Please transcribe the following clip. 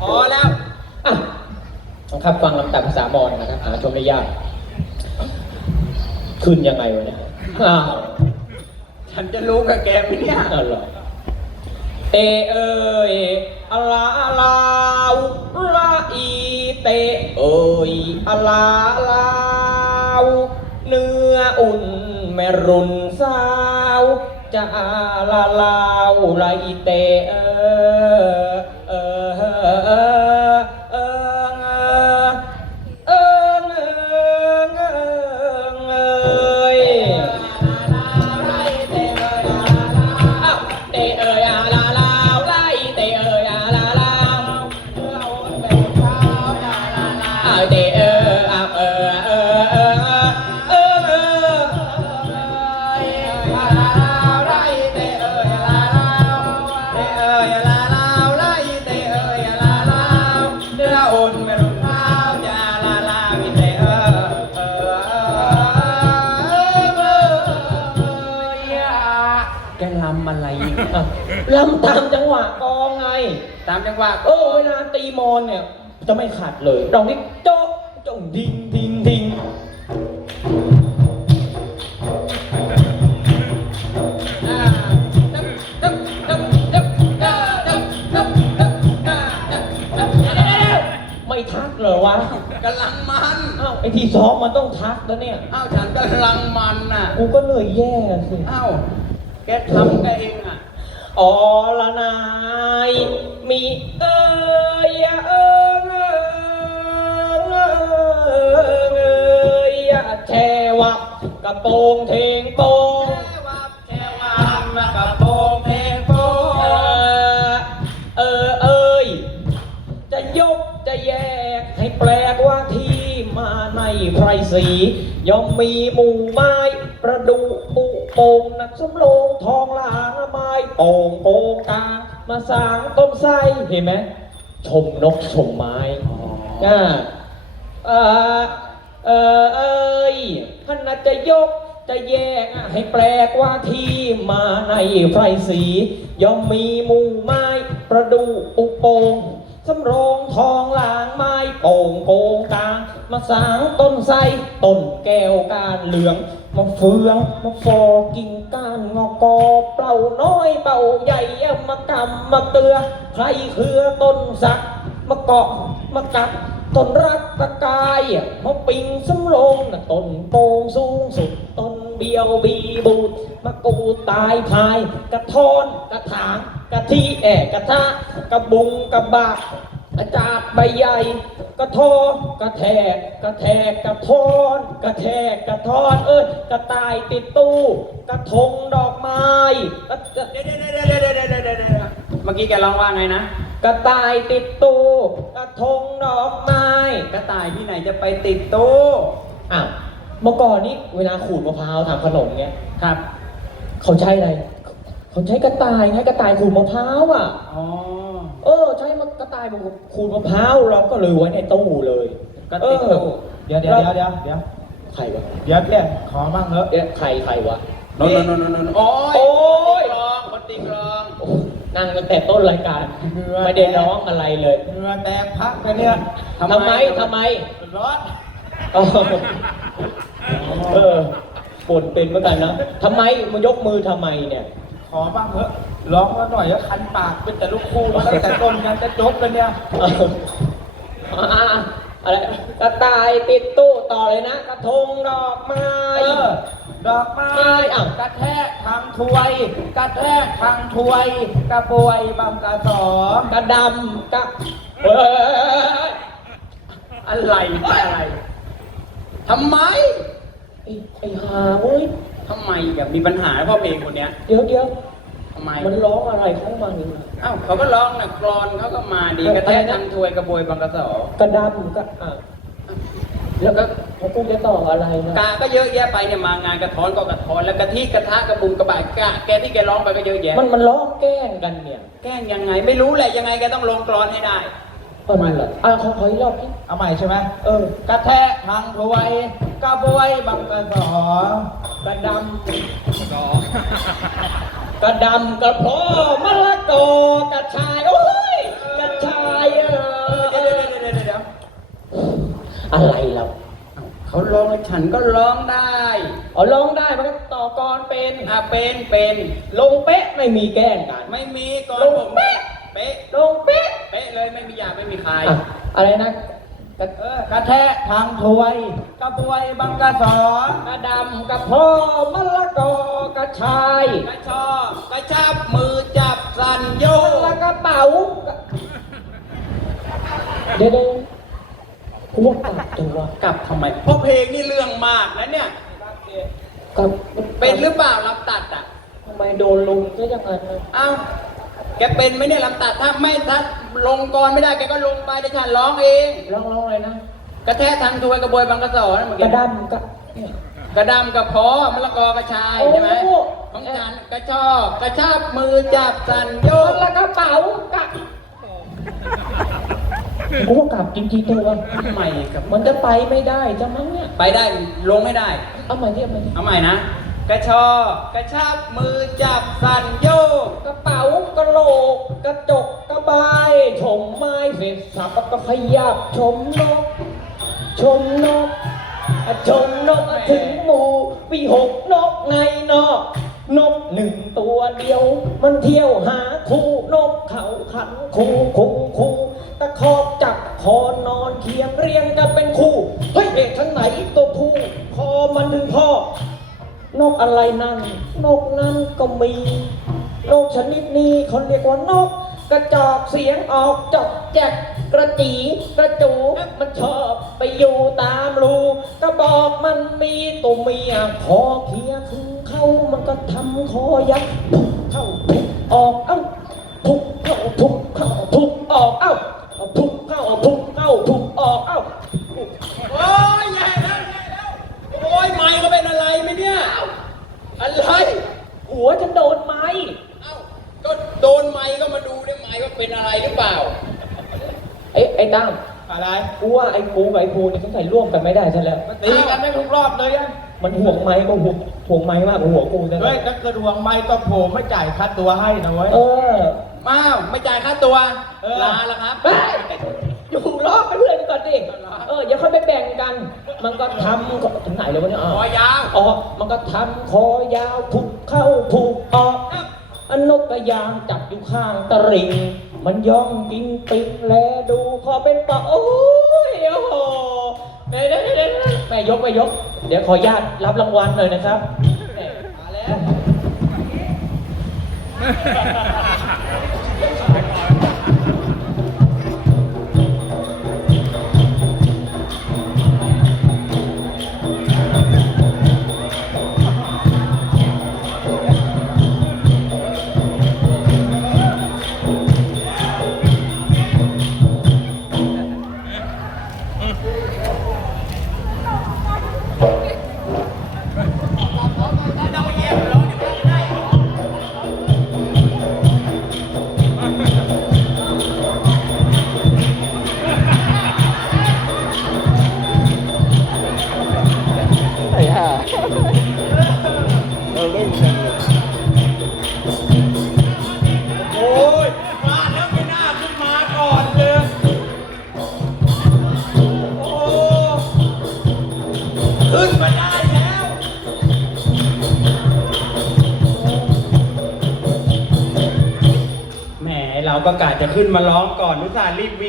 พอแล้วอะครับฟังลำดับภาษามอญนะครับหาชมได้ยาก ขึ้นยังไงวะเนี่ยอ้าวฉันจะรู้กับแกไหมเนี่ยอ๋อเหรอเอเอยอะลาลาวลาอีเตเอยอะลาลาวเนื้ออุ่นแม่รุนสาวจะอาลาลาวลาอีเตเออำอะไรอีกเนี่ลำตามจังหวะกองไง ตามจังหวะเออเวลาตีมอนเนี่ย จะไม่ขาดเลยเรานี้โจ๊ะโจ๊ะดิงดิงดิงไม่ทักเหรอวะกำลังมันอ้าวไอที่ซ้อมมันต้องทักแล้วเนี่ย อ้าวฉันกำลังมันน่ะ กูก็เหนื่อยแย่สิ อ้าว แกทำแกเองอะอ๋อละนาย มีเอ้ยเอ้ยเอ้ยเอ้ยแชวับกระโปรงเทงโปงเออเอ้ยจะยกจะแยกให้แปลกว่าที่มาในไพรสีย่อมมีหมู่ไม้ประดูปุ โป่งนักสำโรงทองหลางไม้โป่งโป่งกลาง มาสร้างต้นไทรเห็นไหมชมนกชมไม้อ่าเออเออเอ้ยท่านน่ะจะยกจะแยกให้แปลกว่าที่มาในไพรสีย่อมมีหมู่ไม้ประดูปุโป่ง สำโรงทองหลางไม้โป่งโกงกลางมาสางต้นไทรต้นแก้วการเหลืองมาเฟืองมาฟอกิ่งก้านงอกอเปล่าน้อยเป่าใหญ่เอามากำมาเกลือใครเครือต้นสักมาเกาะมากัดต้นรักตะกายมาปิงสำโรงนะต้นโปงสูงสุดต้นเบียวบีบูดมากูตายพาย กระทอนกระถาง กะทิแอะกะทะกะบุงกะบะกระจาดใบใหญ่ กระทอกะแทกกะแทกกะทอนกะแทกกะทอนเอ้ยกะตายติดตู้กะทงดอกไม้กะเดี๋ยวเดี๋ยวเดี๋เดี๋เดี๋ยวเดี๋ยวเดี๋ยวเมื่อกี้แกร้องว่าไงนะ กระต่ายติดตู้กระทงดอกไม้กระต่ายที่ไหนจะไปติดตู้อ้าวเมื่อก่อนนี้เวลาขูดมะพร้าวทำขนมเนี้ยครับ เขาใช้อะไร เขาใช้กระต่ายไงกระต่ายขูดมะพร้าวอะ อ๋อ เออ ใช้มากระต่ายมาขูดมะพร้าวเราก็เลยไว้ในตู้เลยก็ติดตู้เออเดี๋ยวเดี๋ยวเดี๋ยวเดี๋ยวเดี๋ยวใครวะ เดี๋ยวเพี่ยขอบ้างเถอะเอ๊ะใครใครวะโนนโนนโนนโนนโอ้ยโอ้ยร้องคนตีกลองโอ้นั่งตั้งแต่ต้นรายการไม่ได้ร้องอะไรเลยเหงื่อแตกพักกันเนี่ยทำไมทำไมร้อนเออเออปวดเป็นเหมือนกันนะทำไมมายกมือทำไมเนี่ย ขอบ้างเถอะร้องมาหน่อยแล้วคันปากเป็นแต่ลูกคู่มาตั้งแต่ต้นยันจะจบเลยเนี่ยเอออะอะไรกระต่ายติดตู้ต่อเลยนะกระทงดอกไม้เออดอกไม้อ้าวกระแทกทางถวย กระแทกทางถวย กระบวยบำกระสอกระดำกระเอ้ยอะไรอะไรทำไมไอ้ไอ้หาเว้ยทำไมแบบมีปัญหาพ่อเพลงคนเนี้ยเดี๋ยวเดี๋ยว ทำไมมันร้องอะไรของมันเนี่ยอ้าวเขาก็ร้องนะกรอนเขาก็มาดีเออกระแทกอะไรนะทำถวยกระบวยบังกระสอกระดำกระอะแล้วก็แล้วกูจะต่ออะไรนะกาก็เยอะแยะไปเนี่ยมางานกระท้อนก็กระท้อนแล้วกะทิกระทะกระบุงกระบายกะแกที่แกร้องไปก็เยอะแยะ มันมันร้องแกล้งกันเนี่ย แกล้งยังไงไม่รู้แหละยังไงก็ต้องลงกรอนให้ได้เออมันเหรออะขอขออีกรอบที่เอาใหม่ใช่ไหมเออกระแทกทางถวยกระบวยบำกระสอกระดำกระดำ กระเพาะมะละกอกระชายโอ้ยกระชายเออเอเดี๋ยวอเดี๋ยวเดี๋ยวเดี๋ยวอะไรเราเขาร้องแล้วฉันก็ร้องได้อ๋อร้องได้มันก็ต่อกรเป็นอะเป็นเป็นลงเป๊ะไม่มีแกล้งกันไม่มีก่อนลงผมเป๊ะเป๊ะลงเป๊ะเป๊ะเลยไม่มียาไม่มีใครอะอะไรนะกระเออกระแทะทางถวยกระบวยบังกระสอนกระดำกระเพาะมะละกอกระชาย กระชอกกระชับมือจับสันโยมะละกระเป๋า เดี๋ยวเดี๋ยวกูว่ากลับตัวกลับทำไมเพราะเพลงนี่เรื่องมากนะเนี่ย กลับเป็นหรือเปล่าลำตัดอะทำไมโดนลุงก็ยังไงนะเอ้าแกเป็นไหมเนี่ยลำตัดถ้าไม่ถ้าลงกรไม่ได้แกก็ลงไปเดี๋ยวฉันร้องเอง ร้องร้องเลยนะ กระแทกทางถวยกระบวยบังกระสอนเหมือนกกัระนดำกระเนี่ยกระดำกระเพาะมะละกอกระชายโอ้ใช่ไหมขอ งฉันกระชอกกระชับมือจับสันโยมะละกระเป๋ากะกูว่ากลับจริงๆตัวทำไมกับมันจะไปไม่ได้จะมั้งเนี่ยไปได้ลงไม่ได้ เอาใหม่ที่เอาใหม่ที่เอาใหม่นะกระชอกกระชับมือจับสันโยกกระเป๋ากระโหลกกระจกกระบายชมไม้เสร็จสับแล้วก็ขยับชมนก ชมนกอะชมนกอะถึงหมู่ปีหกนกไงนอก นกหนึ่งตัวเดียว มันเที่ยวหาคู่นกเขาขันคู่คู่คู่ตะคอกจับคอนอนเคียงเรียงกันเป็นคู่เฮ้ยเอกทั้งไหนตัวผู้คอมันถึงพ่อนกอะไรนั่น นกนั้นก็มีนกชนิดนี้เขาเรียกว่านก กระจอกเสียงออกจอกแจกกระจีกระจูมันชอบไปอยู่ตามรูกระบอกมันมีตัวเมียคอเคียคือ มันก็ทำคอยักเข้าออกเอ้า กูว่าไอ้กูกับไอ้ภูเนี่ยสงสัยร่วมกันไม่ได้ซะแล้วตีกันไม่ทุกรอบเลยอะมันห่วงไม้ก็ห่วงห่วงไม้มากกว่าห่วงกูซะแล้เฮ้ยวถ้าเกิดห่วงไม้ก็โผล่ไม่จ่ายค่าตัวให้นะเว้ยเออ อ้าวไม่จ่ายค่าตัวเออ ลาละครับ เฮ้ยอยู่รอบไปเพื่อนก่อนดิ เอออย่าค่อยไปแบ่งกัน มันก็ทำก็ถึงไหนแล้ววะเนี่ยคอยาวอ๋อมันก็ทำคอยาวถูกเข้าถูกออกอันนกกระยางจับอยู่ข้างตะริง มันย่องกินปิงแลดูคอเป็นปะโอ้ย โอ้โหแม่เดี๋ยวเดี๋ยวเดี๋ยวแม่ยกแม่ยก เดี๋ยวขออนุญาตรับรางวัลหน่อยนะครับแม่มาแล้ว จะขึ้นมาร้องก่อนนุสาห์รีบวิ่ง